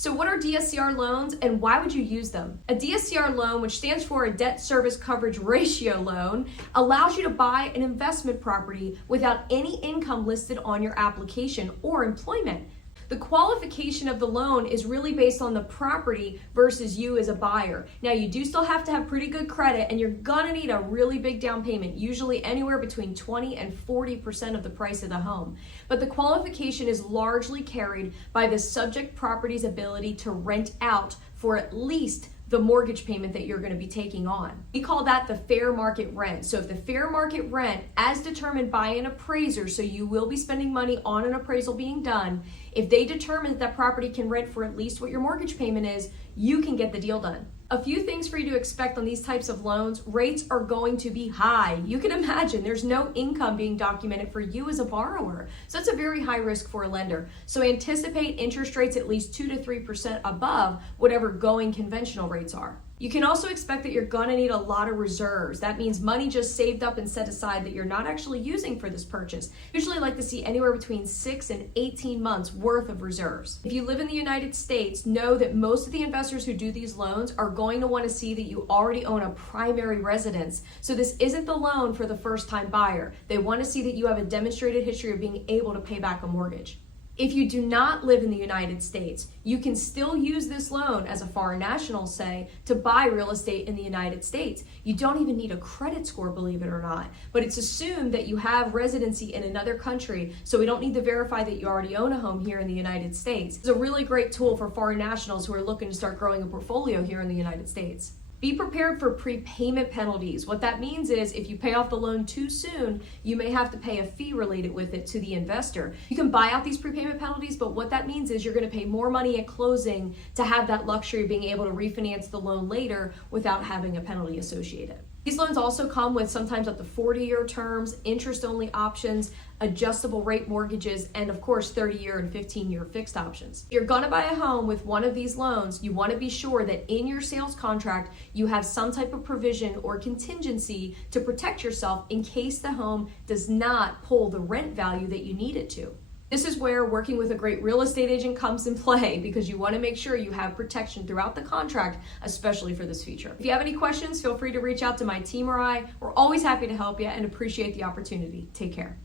So what are DSCR loans and why would you use them? A DSCR loan, which stands for a debt service coverage ratio loan, allows you to buy an investment property without any income listed on your application or employment. The qualification of the loan is really based on the property versus you as a buyer. Now, you do still have to have pretty good credit and you're gonna need a really big down payment, usually anywhere between 20 and 40% of the price of the home. But the qualification is largely carried by the subject property's ability to rent out for at least the mortgage payment that you're going to be taking on. We call that the fair market rent. So if the fair market rent, as determined by an appraiser, so you will be spending money on an appraisal being done, if they determine that property can rent for at least what your mortgage payment is, you can get the deal done. A few things for you to expect on these types of loans. Rates are going to be high. You can imagine there's no income being documented for you as a borrower. So that's a very high risk for a lender. So anticipate interest rates at least 2 to 3% above whatever going conventional rates are. You can also expect that you're gonna need a lot of reserves. That means money just saved up and set aside that you're not actually using for this purchase. Usually like to see anywhere between 6 and 18 months worth of reserves. If you live in the United States, know that most of the investors who do these loans are going to want to see that you already own a primary residence. So this isn't the loan for the first-time buyer. They want to see that you have a demonstrated history of being able to pay back a mortgage. If you do not live in the United States, you can still use this loan as a foreign national, say, to buy real estate in the United States. You don't even need a credit score, believe it or not, but it's assumed that you have residency in another country, so we don't need to verify that you already own a home here in the United States. It's a really great tool for foreign nationals who are looking to start growing a portfolio here in the United States. Be prepared for prepayment penalties. What that means is if you pay off the loan too soon, you may have to pay a fee related with it to the investor. You can buy out these prepayment penalties, but what that means is you're going to pay more money at closing to have that luxury of being able to refinance the loan later without having a penalty associated. These loans also come with sometimes up to 40-year terms, interest-only options, adjustable rate mortgages, and of course 30-year and 15-year fixed options. If you're gonna buy a home with one of these loans, you wanna be sure that in your sales contract, you have some type of provision or contingency to protect yourself in case the home does not pull the rent value that you need it to. This is where working with a great real estate agent comes in play because you want to make sure you have protection throughout the contract, especially for this feature. If you have any questions, feel free to reach out to my team or I. We're always happy to help you and appreciate the opportunity. Take care.